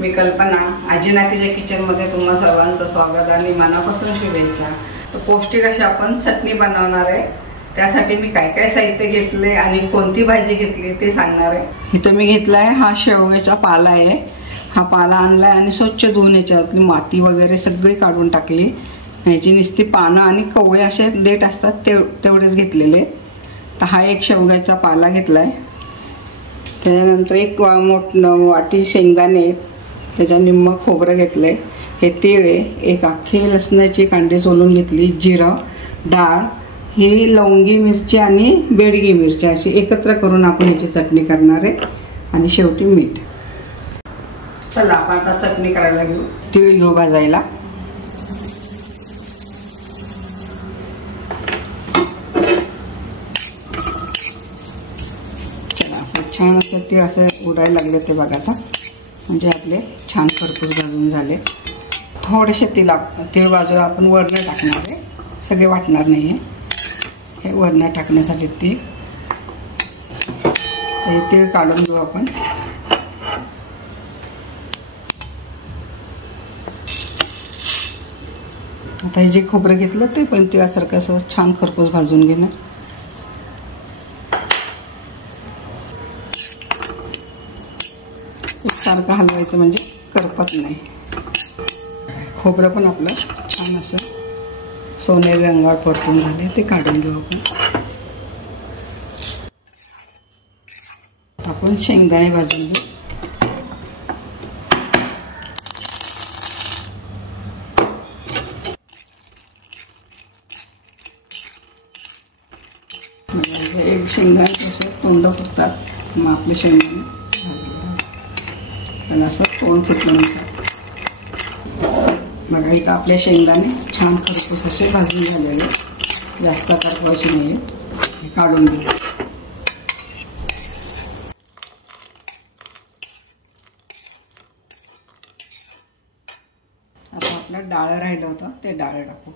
मी कल्पना. आजीनातीच्या किचनमध्ये तुम्हा सर्वांचं स्वागत आणि मनापासून शुभेच्छा. तर पौष्टिक अशी आपण चटणी बनवणार आहे. त्यासाठी मी काय काय साहित्य घेतले आणि कोणती भाजी घेतली ते सांगणार आहे. इथं मी घेतलाय हा शेवग्याचा पाला आहे. हा पाला आणलाय आणि स्वच्छ धुवून याच्यातली माती वगैरे सगळी काढून टाकली. याची नुसती पानं आणि कवळे असे देठ असतात तेवढेच घेतलेले. तर हा एक शेवग्याचा पाला घेतलाय. त्यानंतर एक वाटी शेंगदाणे, त्याच्या निम्म खोबरं घेतलंय. हे तीळ आहे, एक अख्खी लसणाची कांडी सोलून घेतली. जिरं, डाळ, ही लवंगी मिरची आणि बेडगी मिरची अशी एकत्र करून आपण याची चटणी करणार आहे. आणि शेवटी मीठ. चला आपण आता चटणी करायला घेऊ. तीळ घेऊ भाजायला. छान असं ते असं उडायला लागले ते बघा आता. म्हणजे आपले छान खरपूस भाजून झाले. थोडेसे तीळ बाजूला आपण वरनं टाकणार आहे, सगळे वाटणार नाही आहे. हे वरनं टाकण्यासाठी ते तीळ काढून घेऊ आपण. आता हे जे खोबरं घेतलं ते पण तिळासारखं असं छान खरपूस भाजून घेणार. सारखं हलवायचं म्हणजे करपत नाही. खोबरं पण आपलं छान असं सोनेरी रंगावर परतून झाले. ते काढून घेऊ आपण शेंगदाणे भाजून घेऊ. एक शेंगदाणे कसे तोंड फुटतात, मग आपले शेंगदाणे त्याला असं तोंड फुटल्यानंतर बघा इथं आपले शेंगदाणे छान खरपूस असे भाजून झालेले. जास्त करपवायचे नाही. हे काढून घेऊ. आता आपलं डाळ राहिलं होतं ते डाळ टाकू.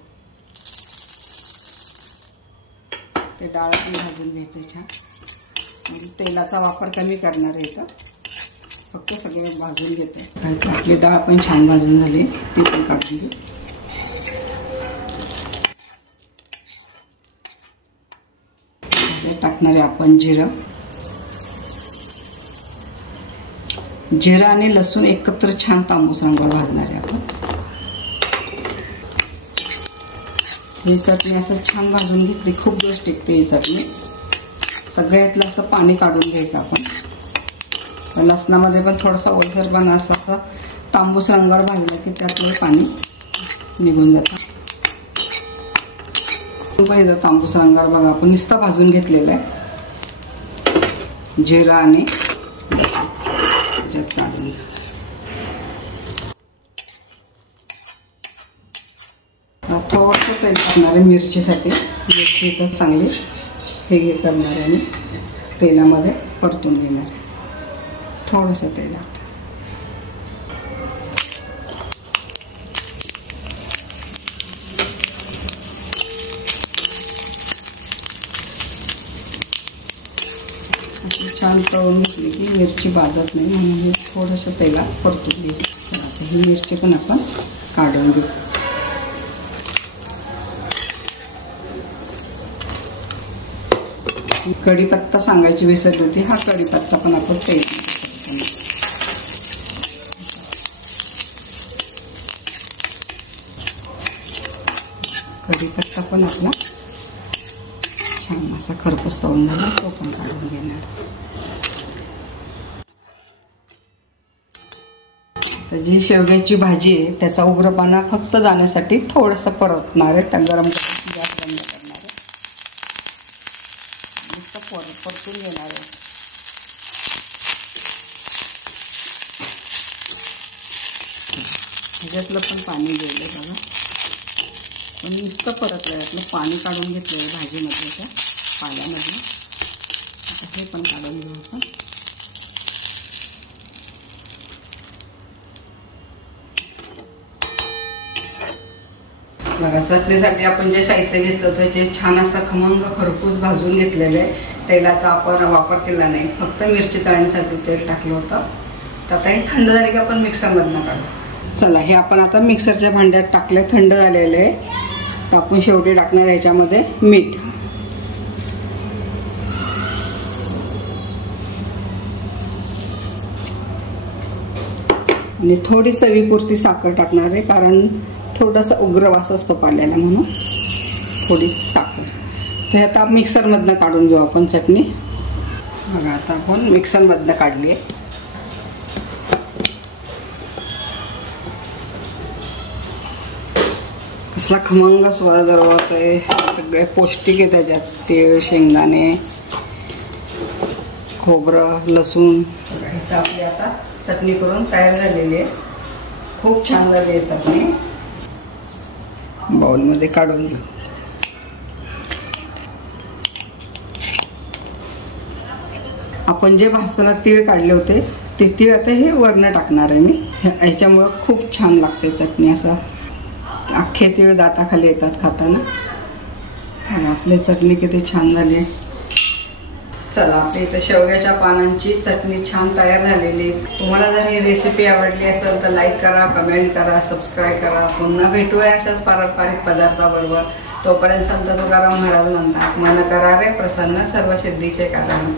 ते डाळ पण भाजून घ्यायचं छान. म्हणजे तेलाचा वापर कमी करणार आहे इथं, फक्त सगळे भाजून घेते. आपली डाळ पण छान भाजून झाली, ती पण काढून घेऊ. टाकणार आहे आपण जिरं आणि लसूण एकत्र छान तांबूस रंगावर भाजणार आहे आपण. ही चटणी असं छान भाजून घेतली, खूप दिवस टिकते ही चटणी. सगळ्यातलं असं पाणी काढून घ्यायचं आपण. लसणामध्ये पण थोडासा ओलसरपणा असं तांबूस रंगावर भाजला की त्यातलं पाणी निघून जातं. पण इथं तांबूस रंगावर बघा आपण नुसतं भाजून घेतलेलं आहे. जिरा आणि त्याच्यात काढून थोडंसं तेल टाकणार आहे मिरचीसाठी. मिरची तर चांगली हे करणार आहे आणि तेलामध्ये परतून घेणार आहे थोडंसं तेलात. छान तळून घेतली की मिरची बाधत नाही, म्हणून थोडंसं तेलात परतून घ्यायचं. ही मिरची पण आपण काढून घेऊ. कढीपत्ता सांगायची विसरली होती. हा कढीपत्ता पण आपण तेल कढीपत्ता पण आपला छान असा खरपूस तळून झाला, तो पण काढून घेणार. तर जी शेवग्याची भाजी आहे त्याचा उग्रपणा फक्त जाण्यासाठी थोडंसं परतणार आहे. त्या गरम गॅस बंद करणार आहे. नुसतं परतून घेणार आहे. ह्याच्यातलं पण पाणी गेलं बघा, पण नुसतं परतलं. यातलं पाणी काढून घेतलं भाजीमध्ये, त्या पाल्यामध्ये. हे पण काढून घेऊ आपण. बघा चटणीसाठी आपण जे साहित्य घेतलं होतं ते छान असं खमंग खरपूस भाजून घेतलेलं आहे. तेलाचा आपण वापर केला नाही, फक्त मिरची तळण्यासाठी तेल टाकलं होतं. तर आता हे थंड झाले की आपण मिक्सरमधनं काढू. चला, हे आपण आता मिक्सरच्या भांड्यात टाकले, थंड झालेलं आहे. तर आपण शेवटी टाकणार ह्याच्यामध्ये मीठ. आणि थोडी चवीपुरती साखर टाकणार आहे, कारण थोडासा उग्र वास असतो पाल्याला, म्हणून थोडी साखर. तर आता मिक्सरमधनं काढून घेऊ आपण चटणी. बघा, आता आपण मिक्सरमधनं काढली आहे. कसला खमंग स्वाद दरवत आहे. सगळे पौष्टिक आहे त्याच्यात. तीळ, शेंगदाणे, खोबरं, लसूण. इथं आपली आता चटणी करून तयार झालेली आहे. खूप छान झाली आहे चटणी. बाउलमध्ये काढून घेऊ. आपण जे भाजताना तीळ काढले होते ते तीळ आता हे वरनं टाकणार आहे मी. ह्याच्यामुळं खूप छान लागते चटणी. असा अख्खे तीळ दाताखाली येतात खाताना. आणि आपली चटणी किती छान झाली आहे. चला, आपली इथं शेवग्याच्या पानांची चटणी छान तयार झालेली. तुम्हाला जर ही रेसिपी आवडली असेल तर लाईक करा, कमेंट करा, सबस्क्राईब करा. पुन्हा भेटूया अशाच पारंपरिक पदार्थाबरोबर. तोपर्यंत संत तुकाराम महाराज म्हणतात, मन करा रे प्रसन्न सर्व सिद्धीचे कारण.